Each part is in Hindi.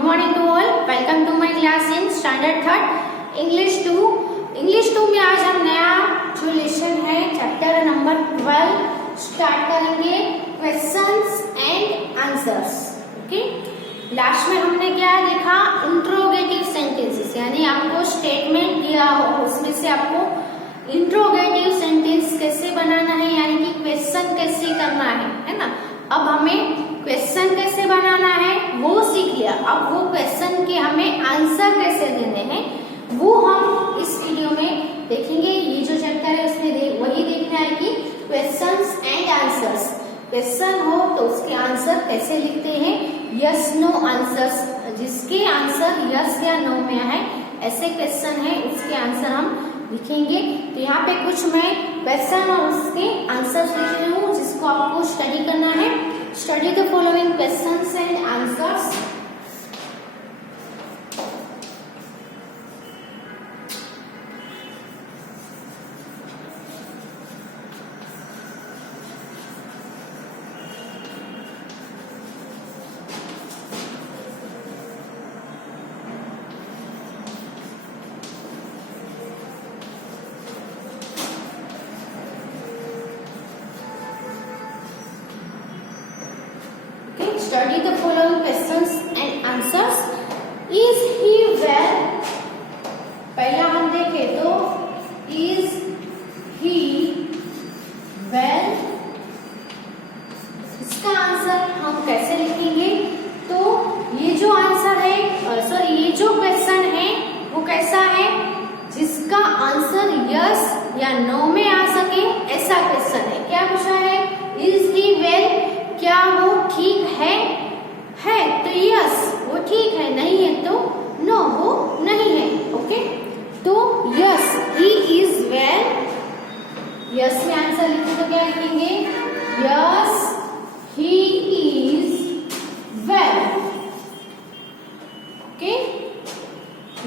good morning to all. Welcome to my class in standard third English 2. English 2 में आज हम नया जो लेसन है चैप्टर नंबर 12 स्टार्ट करेंगे, questions and answers. Okay, last में हमने क्या देखा, इंट्रोगेटिव सेंटेंसेस, यानी आपको स्टेटमेंट दिया हो उसमें से आपको इंट्रोगेटिव सेंटेंस कैसे बनाना है, यानी कि क्वेश्चन कैसे करना है ना. अब हमें क्वेश्चन कैसे बनाना है वो सीख लिया. अब वो क्वेश्चन के हमें आंसर कैसे देने हैं वो हम इस वीडियो में देखेंगे. ये जो चैप्टर है उसमें वही देखना है कि क्वेश्चंस एंड आंसर्स. क्वेश्चन हो तो उसके आंसर कैसे लिखते हैं, यस नो आंसर्स, जिसके आंसर यस या नो में है ऐसे क्वेश्चन है उसके आंसर हम लिखेंगे. तो यहाँ पे कुछ मैं क्वेश्चन और उसके आंसर्स लिख रही हूँ जिसको आपको स्टडी करना है. Study the following questions and answers. Study the following questions and answers. Is he well? पहला हम देखें तो is he well? इसका आंसर हम कैसे लिखेंगे, तो ये जो आंसर है ये जो क्वेश्चन है वो कैसा है, जिसका आंसर यस या नो में आ सके ऐसा क्वेश्चन है. क्या पूछा है, is he well? क्या वो ठीक है तो यस वो ठीक है, नहीं है तो नो वो नहीं है. ओके, तो yes he is well, yes में आंसर लिखे तो क्या लिखेंगे, yes he is well. Okay,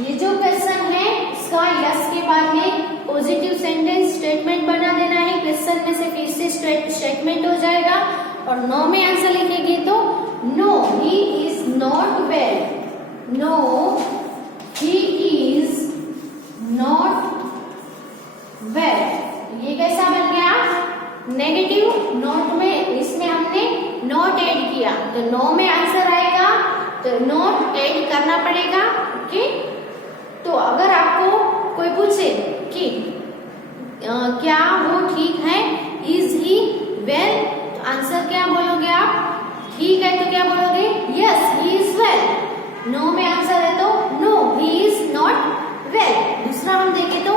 ये जो क्वेश्चन है इसका यस के बाद में पॉजिटिव सेंटेंस स्टेटमेंट बना देना है. क्वेश्चन में से फिर से स्टेटमेंट हो जाएगा और नो में आंसर लिखेंगे तो no he is not well, no he is not well. ये कैसा बन गया, नेगेटिव नोट में, इसमें हमने नॉट ऐड किया तो नो में आंसर आएगा तो नॉट ऐड करना पड़ेगा. ओके, तो अगर आपको कोई पूछे कि क्या वो ठीक है, इज ही वेल, आंसर क्या बोलोगे आप, ठीक है तो क्या बोलोगे, yes he is well. No में आंसर है तो no he is not well. दूसरा हम देखें तो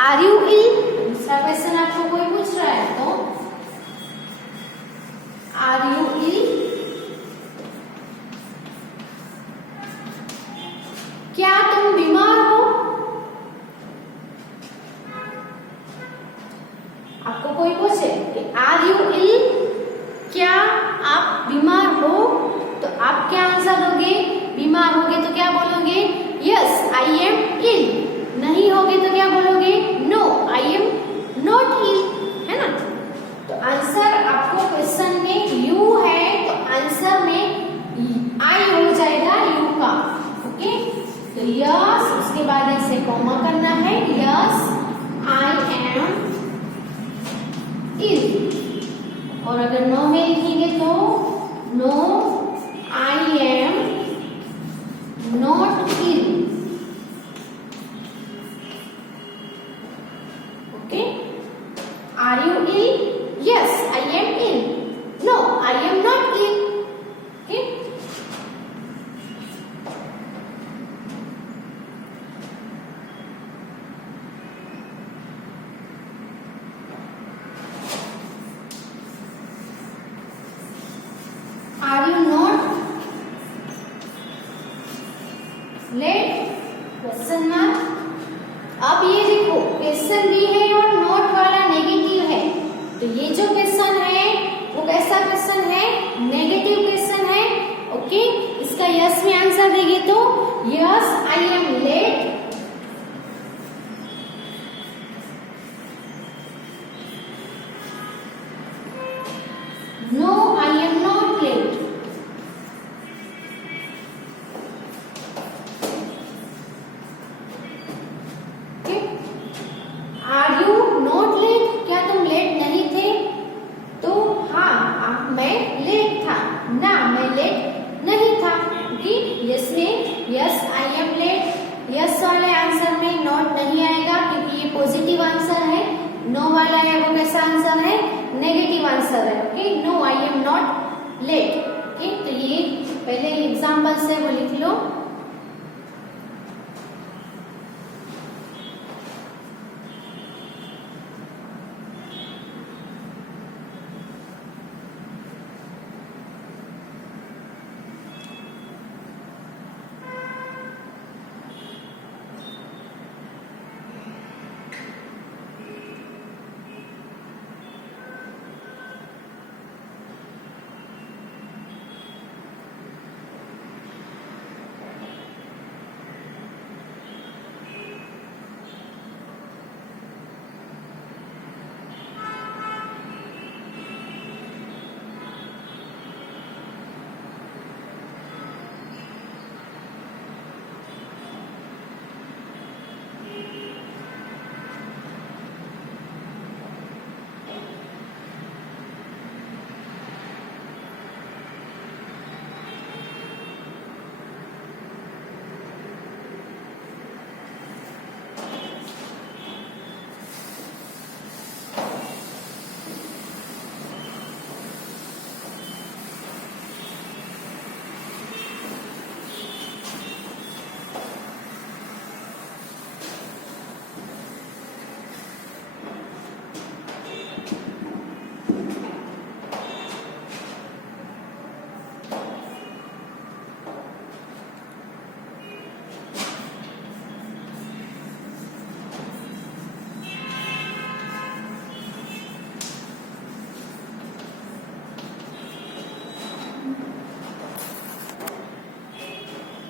आर यू इल, दूसरा क्वेश्चन आपको कोई पूछ रहा है तो आर यू इल, क्या तुम बीमार हो. आपको कोई पूछे कि आर यू इल, क्या आप बीमार हो, तो आप क्या आंसर दोगे, बीमार होगे तो क्या बोलोगे, यस आई एम इल. नहीं होगे तो क्या बोलोगे, no I am not ill, है ना. तो आंसर आपको क्वेश्चन में यू है तो आंसर में आई हो जाएगा यू का. ओके, तो यस उसके बाद ऐसे कॉमा करना है, यस आई एम इल. और अगर नो में लिखेंगे तो no I am not ill. Okay, are you ill, yes I am ill, no I am not ill. Okay, Are you not late? Question mark. अब ये देखो क्वेश्चन भी है और नोट वाला नेगेटिव है, तो ये जो क्वेश्चन है वो कैसा क्वेश्चन है, नेगेटिव क्वेश्चन है. ओके, इसका यस में आंसर देंगे तो yes I am late, no I am not late. Late. Okay, तो ये पहले एग्जाम्पल से वो लिख लो।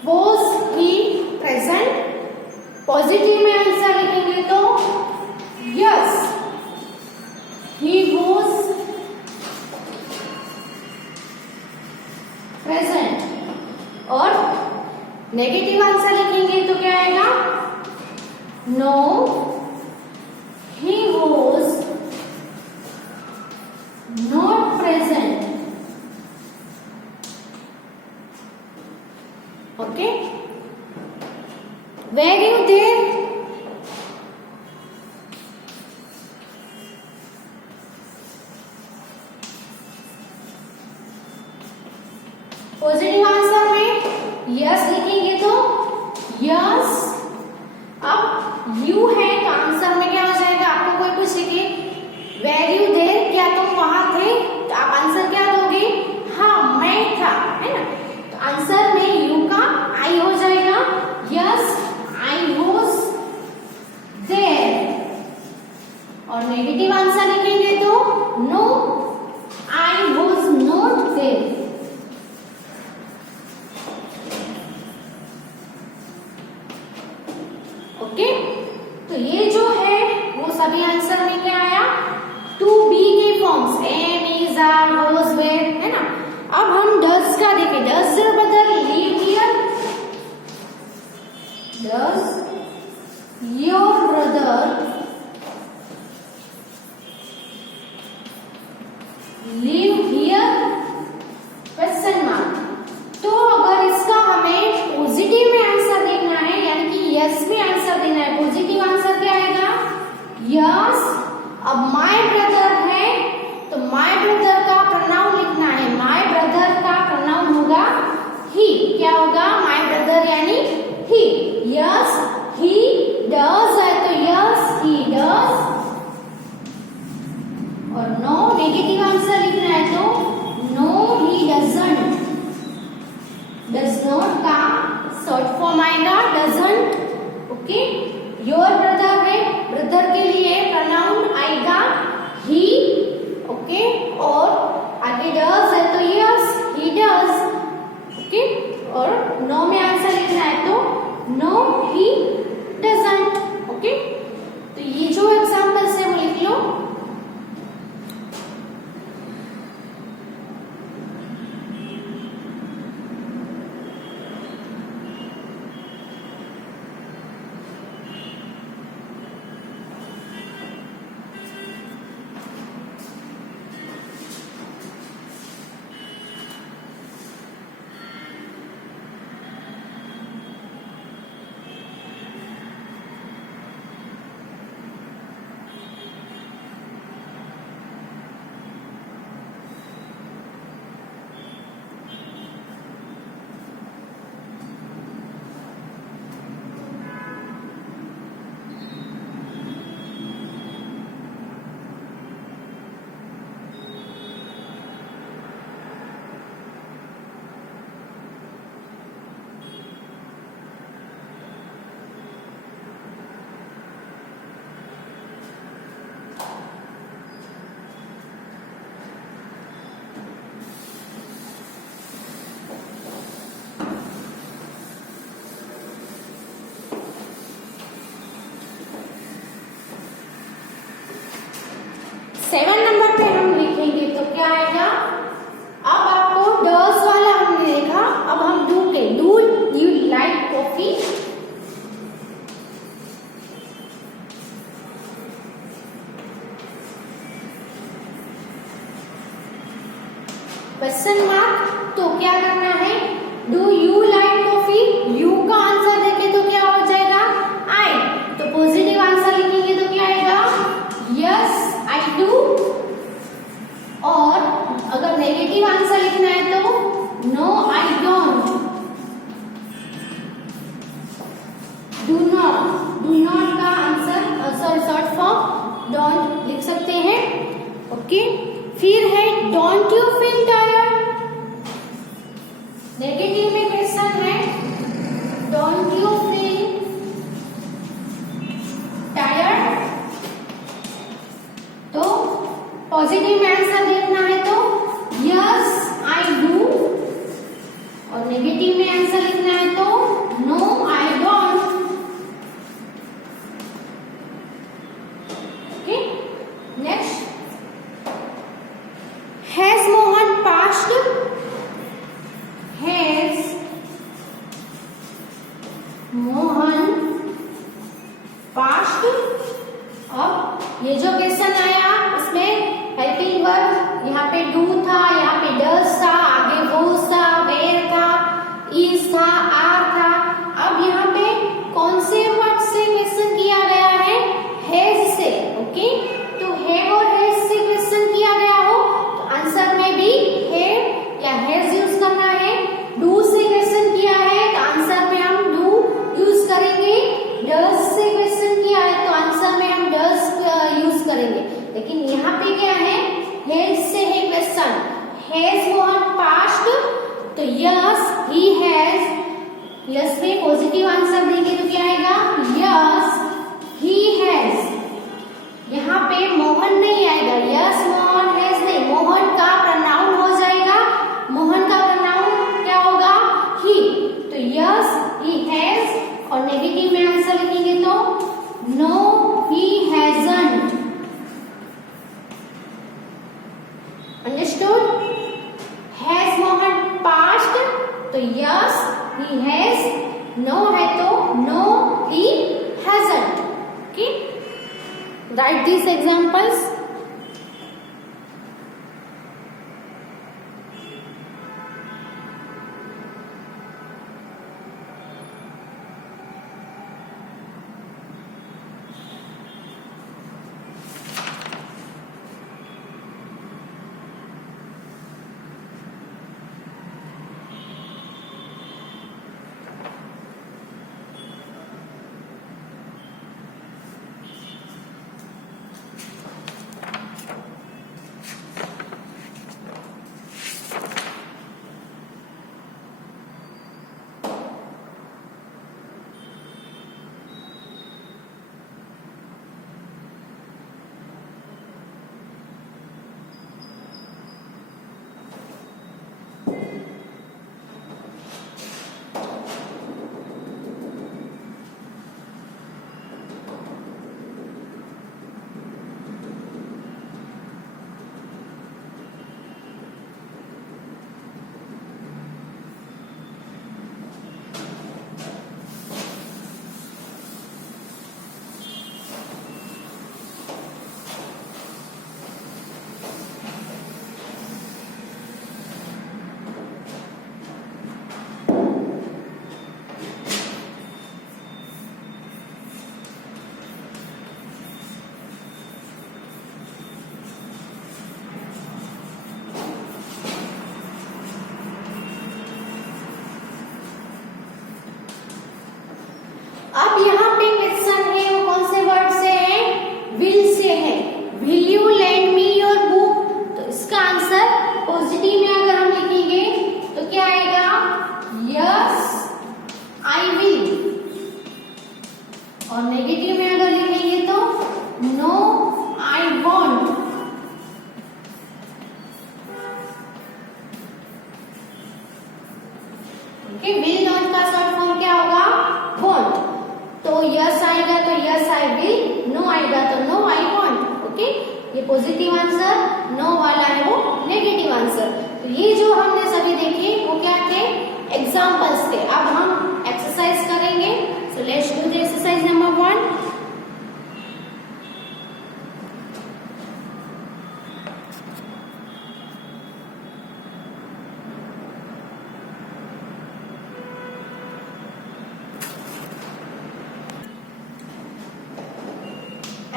Was he present? पॉजिटिव में आंसर लिखेंगे तो यस, he was present। और नेगेटिव आंसर लिखेंगे तो क्या आएगा? No, he was not present। Okay, were you there? Positive answer में यस लिखेंगे तो यस। अब यू है तो आंसर में क्या हो जाएगा? आपको कोई पूछे कि were you there, क्या तुम वहां थे, तो आप आंसर क्या दोगे? हाँ, मैं था, है ना। तो आंसर में यू का आई हो जाएगा, यस आई वॉज देयर। और नेगेटिव आंसर लिखेंगे तो no, I was not there. Okay, तो ये जो है वो सभी आंसर में क्या आया? टू बी के forms, am, is, are, was, were, है ना। अब हम डज का देखें। Does your brother live here? Does your brother live here? Question mark. तो अगर इसका हमें पॉजिटिव में आंसर देखना है, यानी कि यस में आंसर देना है, पॉजिटिव आंसर क्या आएगा? यस। अब माय ब्रदर है तो माय ब्रदर का प्रोनाउन लिखना है। माय ब्रदर का प्रोनाउन होगा ही। क्या होगा? माय ब्रदर यानी ही। यस ही डज है तो यस ही डज। और नो नेगेटिव आंसर लिखना है तो no he doesn't. Does not का शॉर्ट फॉर्म आएगा डजंट। ओके, योर ब्रदर है, ब्रदर के लिए प्रोनाउन आएगा ही। ओके, और आगे डज है तो यस ही डज। ओके, और नो में आंसर लिखना है तो नो ही डजंट। ओके, तो ये जो एग्जांपल्स है वो लिख लो। 7 नंबर पे हम लिखेंगे तो क्या आएगा? अब आपको डज वाला हमने देखा, अब हम डू के, do you like coffee? Question mark, तो क्या करना है? Do you like coffee? You का आंसर देखे तो क्या हो जाएगा? आई। तो पॉजिटिव आंसर लिखेंगे तो क्या आएगा? Yes I do. और अगर नेगेटिव आंसर लिखना है तो no I don't. Do not का आंसर शॉर्ट फॉर्म डोंट लिख सकते हैं। ओके, फिर है don't you feel tired? Negative में क्वेश्चन है डोंट यू फील टायर्ड? तो पॉजिटिव में आंसर देखना है तो यस आई डू, और नेगेटिव में आंसर लिखना है तो no I don't. Okay, next, has Mohan passed? Has Mohan passed? अब ये जो क्वेश्चन आया उसमें हेल्पिंग वर्ब यहाँ पे डू था, यहाँ पे डज था, आगे वॉज था, वेयर था, इज था, आर था। अब यहाँ पे कौन से वर्ड से क्वेश्चन किया गया है? हैज से। ओके, तो हैव और हैज से क्वेश्चन किया गया हो तो आंसर में भी हैव या हैज यूज करना है। डू से क्वेश्चन किया है तो आंसर में हम डू यूज करेंगे। डज से क्वेश्चन किया है तो आंसर में हम डज यूज करेंगे। लेकिन यहाँ पे क्या है? हैज से है क्वेश्चन। Has Mohan passed? तो यस ही हैज। यस में पॉजिटिव आंसर देंगे तो क्या आएगा? Yes he has. यहाँ पे मोहन नहीं आएगा, यस मोहन हैज नहीं, मोहन का प्रोनाउन हो जाएगा। मोहन का प्रोनाउन क्या होगा? ही। तो यस ही हैज, और नेगेटिव में आंसर लिखेंगे तो no he hasn't. Understood? Has Mohan passed? तो यस ही हैज, नो है तो no he hasn't. Okay, write this examples. अब यहाँ पे क्वेश्चन है वो कौन से वर्ड से है? विल से है। Will you lend me your book? तो इसका आंसर पॉजिटिव में अगर हम लिखेंगे तो क्या आएगा? Yes I will. और नेगेटिव में अगर लिखेंगे तो no I won't. Okay, will not का शॉर्ट फॉर्म क्या होगा? वॉन्ट। तो यस आएगा तो यस आई विल, नो आएगा तो नो आई वॉन्ट। ओके, ये पॉजिटिव आंसर, नो वाला है वो नेगेटिव आंसर। तो ये जो हमने सभी देखे वो क्या थे, एग्जाम्पल्स थे। अब हम एक्सरसाइज करेंगे। So let's do the exercise number 1।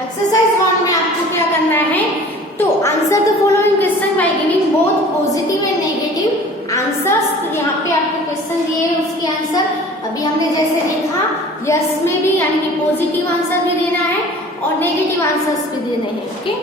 Exercise 1 में आपको क्या करना है, तो answer the following question by giving both positive and negative answers. तो यहाँ पे आपको क्वेश्चन दिए है, उसके आंसर अभी हमने जैसे देखा, यस में भी यानी कि पॉजिटिव आंसर भी देना है और नेगेटिव आंसर्स भी देने हैं। ओके,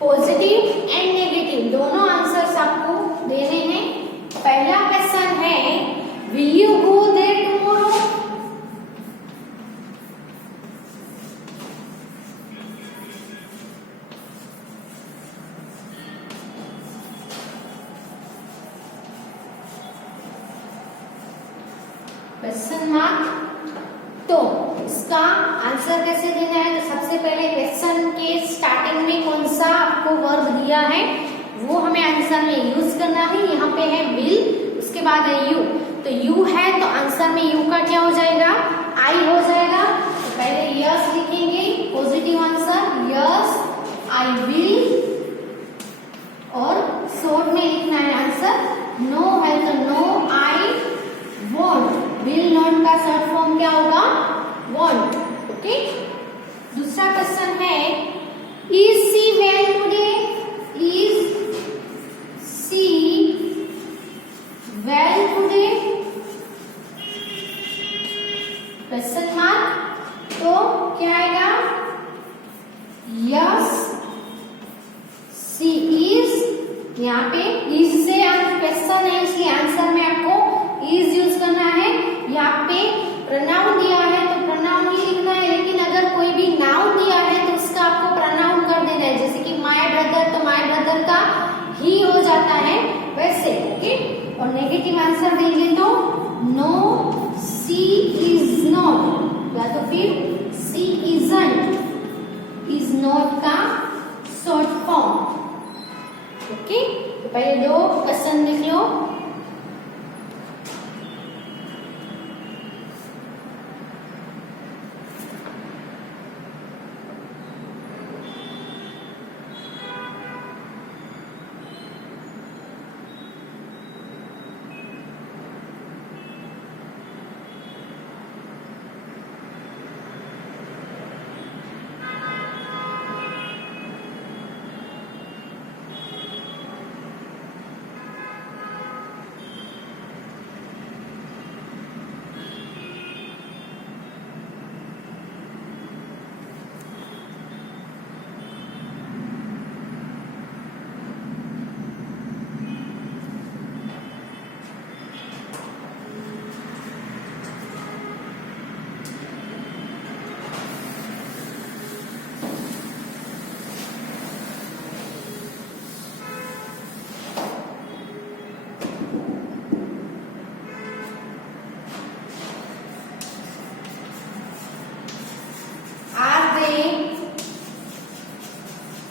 पॉजिटिव एंड नेगेटिव दोनों आंसर्स आपको देने हैं। पहला क्वेश्चन है, will you go there tomorrow? Question mark. तो इसका आंसर कैसे देना है, तो सबसे पहले क्वेश्चन के स्टार्टिंग में कौन सा आपको वर्ब दिया है वो हमें आंसर में यूज करना है। यहाँ पे है विल, उसके बाद है यू। तो यू है तो आंसर में यू का क्या हो जाएगा, आई हो जाएगा। तो पहले यस लिखेंगे, positive answer yes I will, और शॉर्ट में लिखना है आंसर नो है तो no I won't. Will not का शॉर्ट फॉर्म क्या होगा, वॉन्ट। ओके, दूसरा क्वेश्चन है, is she well today? Is she well today? Question mark. तो क्या आएगा, यस सी इज। यहाँ पे इज से क्वेश्चन है, इसलिए आंसर में आपको इज यूज करना है। यहाँ पे प्रोनाउन दिया है तो प्रोनाउन ही लिखना है, लेकिन अगर कोई भी नाउन दिया है तो उसका आपको प्रोनाउन कर देना है। जैसे कि माय ब्रदर, तो माय ब्रदर का ही हो जाता है वैसे। ओके, और नेगेटिव आंसर देंगे तो नो सी इज नॉट, या तो फिर सी इजंट। इज नॉट का शॉर्ट फॉर्म। ओके, तो पहले दो क्वेश्चन लिख लो।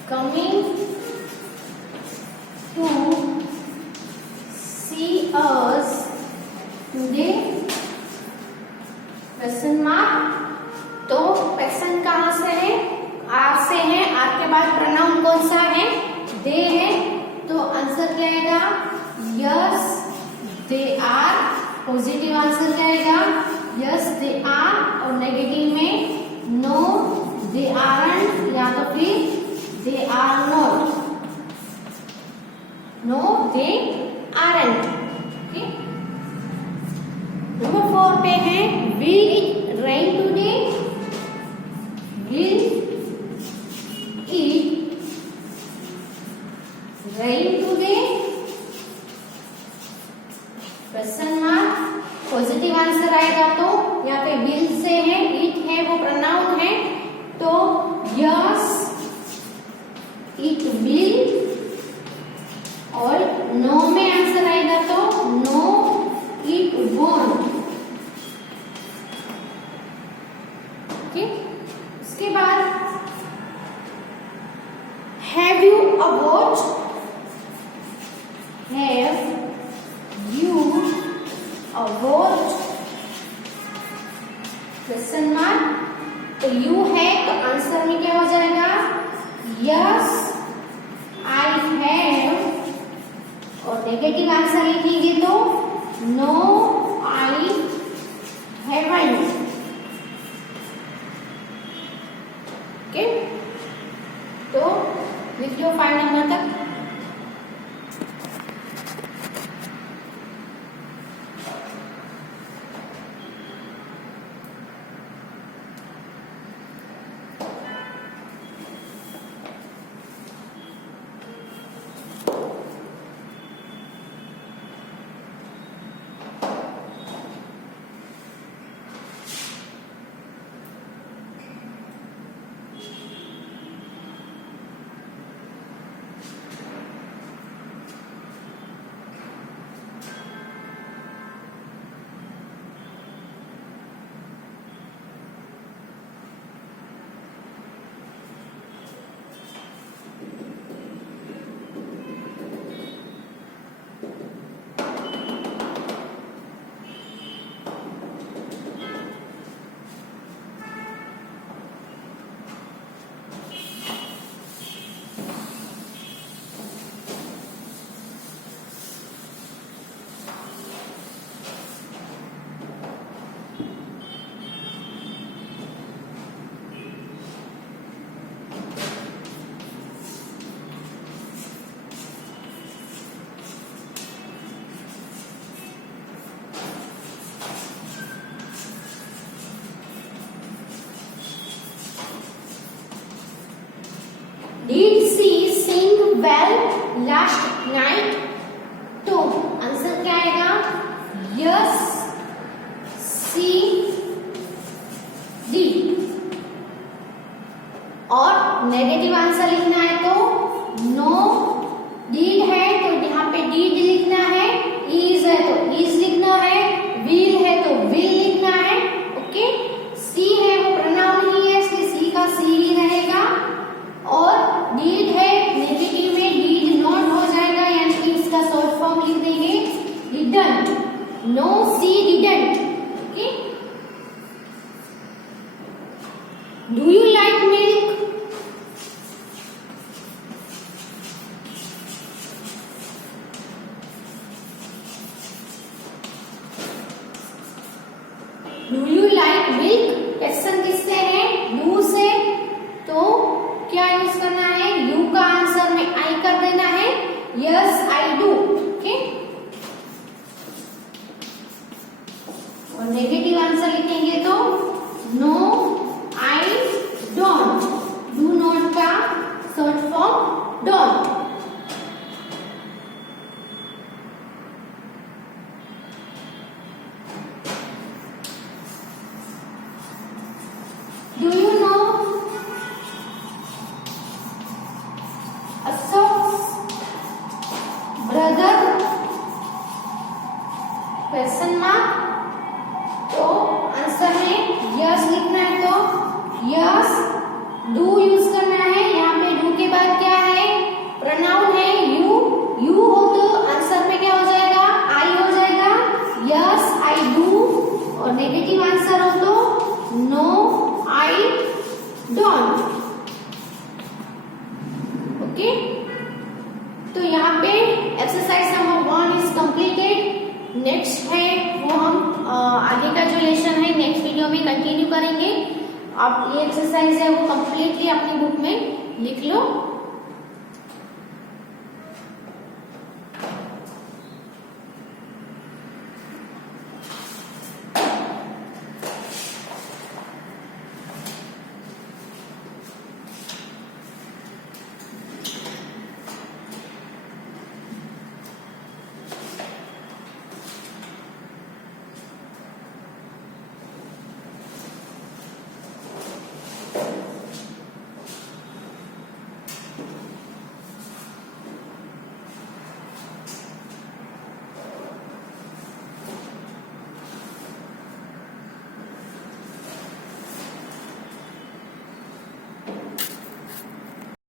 coming to see us today? Question mark. तो क्वेश्चन कहाँ से है? आर से है। आर के बाद प्रोनाउन कौन सा है? दे है तो आंसर क्या आएगा? Yes they are. Positive answer क्या आएगा? Yes they are. और नेगेटिव में नो दे आरंट या तो फिर they are not. No they aren't. Okay, number 4 पे है will it rain today? Will it rain today? Question mark. Positive answer आएगा तो यहाँ पे विल से है, इट है वो प्रोनाउन है तो यस इट विल। और नो में आंसर आएगा तो नो इट वोंट। ओके, उसके बाद have you a watch? Have you a watch? Question mark. तो यू है तो आंसर में क्या हो जाएगा? Yes I have. और नेगेटिव आंसर लिखेंगे तो नो आई हैवंट। ओके, तो लिख लो 5 नंबर तक। Did she sing well last night? तो आंसर क्या आएगा? Yes, she did. और नेगेटिव आंसर लिखना है तो no did है तो यहाँ पे did लिखना है, is है तो is लिखना है, will है तो will लिखना है। ओके, she है वो प्रोनाउन ही है इसलिए she का she ही रहेगा। और did है नेगेटिव में did नॉट हो जाएगा यानी कि इसका शॉर्ट फॉर्म लिख देंगे didn't। No she didn't। Okay, do you like milk? Do you like milk? Question किससे है? you से। तो क्या यूज करना है? you का आंसर में I कर देना है। Yes I do। ओके, और नेगेटिव आंसर लिखेंगे तो no I don't। do not का short form don't। Do you know Ashok's brother? Question mark. तो आंसर में यस लिखना है तो यस, डू यूज करना है। यहाँ पे डू के बाद क्या है? प्रोनाउन है यू। यू हो तो आंसर में क्या हो जाएगा? आई हो जाएगा। Yes I do. और नेगेटिव आंसर हो तो no I don't. Okay, continue करेंगे। आप ये एक्सरसाइज है वो कंप्लीटली अपनी बुक में लिख लो।